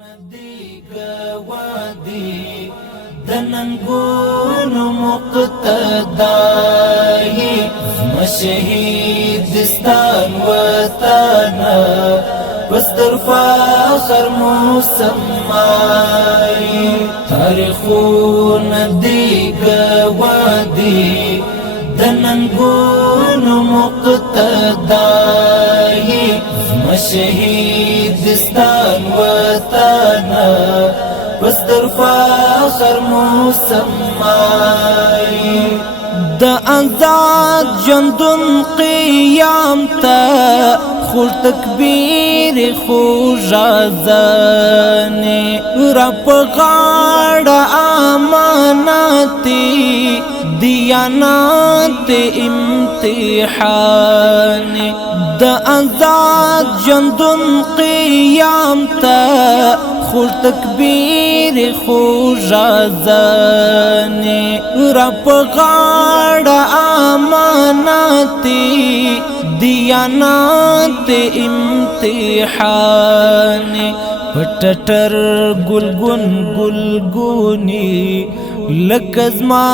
ندی گوادی دننگون مقتدائی شهیدستان وطانا بستر فاخر مسمائی تاریخون دی گوادی دننگون مقتدائی شهیدستان وطانا بستر فاخر مسمائی دا آزاد جندن قیام تا خور تکبیر خوش آزانی را پغاڑ آماناتی دیانات امتحانی دا آزاد جندن قیام تا خور تکبیر خوش آزانی را پغاڑ آماناتی دیانات امتحانی پٹٹر گلگن گلگونی لکزما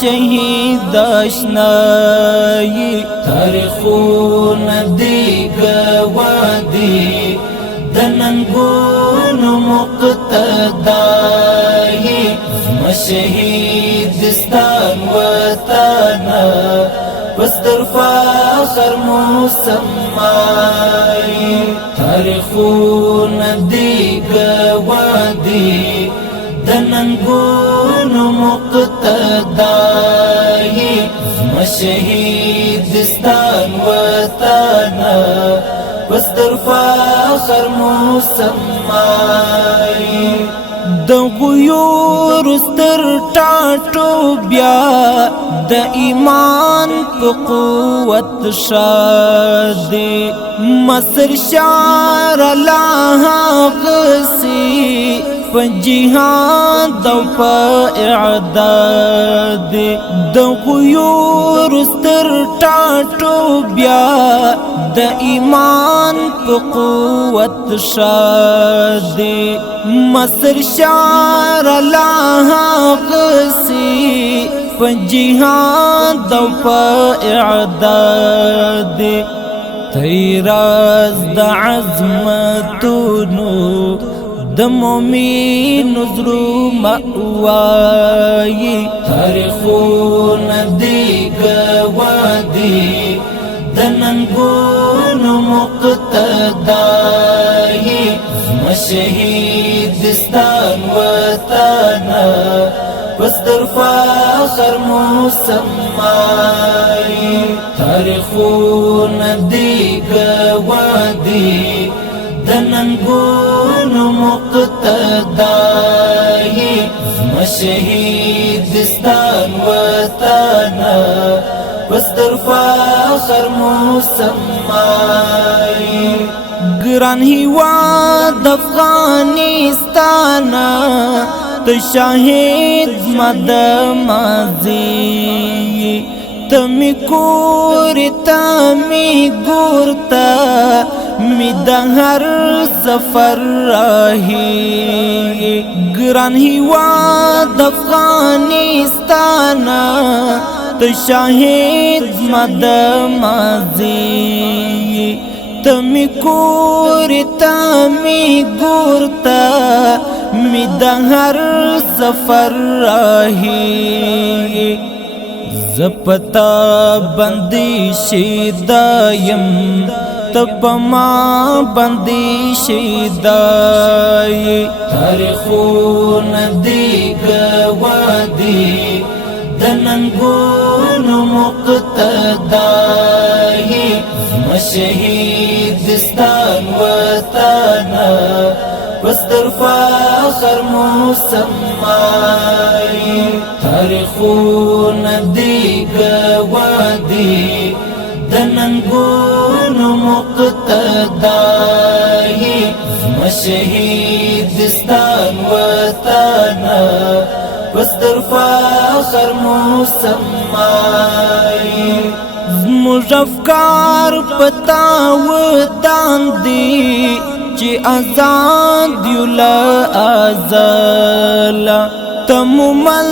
شہید آشنائی تاریخون دی گوادی دننگون مقتدائی شهیدستان وطانا بستر فاخر مسمائی تاریخون دی گوادی دننگون مقتدائی شهیدستان وطانا بستر فاخر مسمائی د غیور ستر ټاټو بیا د ایمان په قوت شادي مصر شار الله غسی په جهاد او په اعداد د غیور ستر ټاټو بیا د ایمان په قوت شادي مصر شار الله غسی په جهاد او په اعداد تیراز د عظمتونو د مومین زرو مأوایی تاریخون دی گوادی دننگون مقتدائی شهیدستان وطانا بستر فاخر مسمائی تاریخون دی گوادی دننگون مقتدائی شهیدستان وطانا بستر فاخر مسمائی گران هیواد افغانستانا تو شاہد مد ماضی تمی کور تمی گورتا می دهر سفر راہی گران هیواد افغانستانا تو شاہد مد ماضی تمی کور تمی گورتا می دهر سفر راہی زپتا بندی شیدایم تب ما بندی شیدائی تاریخون دی گوادی دننگون مقتدائی شهیدستان وطانا بستر فاخر مسمائی تاریخون دی گوادی دننگون مقتدائی شهیدستان وطانا بستر فاخر مسمائی زموږ افکار پتا ودان دي چی آزاد یو لا آزالا تمومل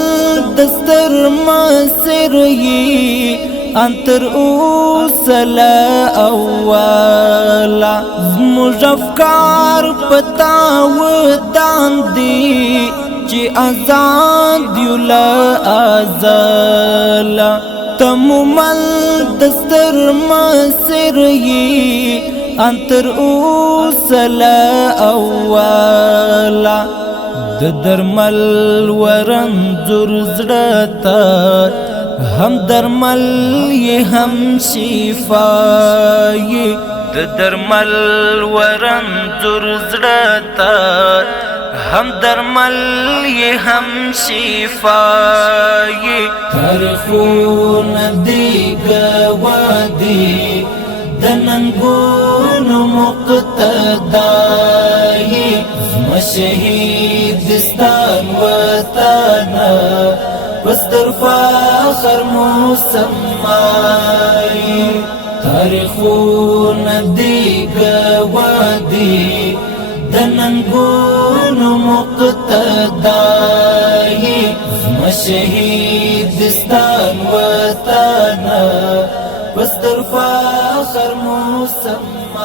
دستر مسر یی انتر اوسلا اولا زموج افکار پتا ودان دی چی آزاد یو لا آزالا تمومل دستر مسر یی انتر اوسلا اولا درمل ورنځور زړه ته هم درمل یې هم شفا یې درمل ورنځور زړه ته هم درمل یې هم شفا یې تاریخونه دی ګوادي د ننګونو مقتدای شهید دستان وطانا بستر فاخر مسمائی تاریخون دی گوادی دننگون مقتدائی شهید دستان وطانا بستر فاخر مسمائی